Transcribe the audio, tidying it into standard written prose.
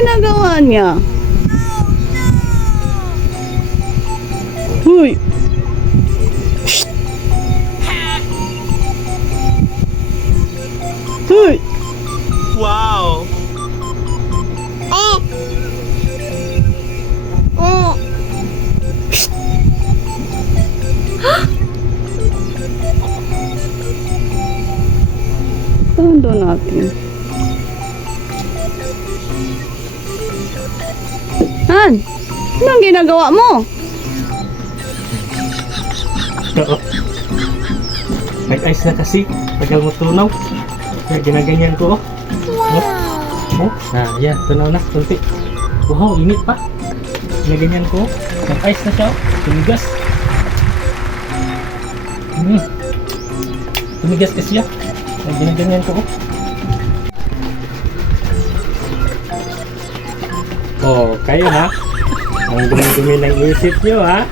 ginagawa niya? Huy! Shh! Huy! Wow! Tondo natin. Han! Anong ginagawa mo? Nag-ice na kasi. Tagal mo tunaw. Kaya ginaganyan ko. Wow! Oh, yan. Tunaw na. Kunti. Wow, init pa. Ginaganyan ko. Nag-ice na siya. Tumigas. Tumigas kasi siya. Kaya ginaganyan ko. Oh, kayo ha? Ang dumi-dumi ng isip nyo ha?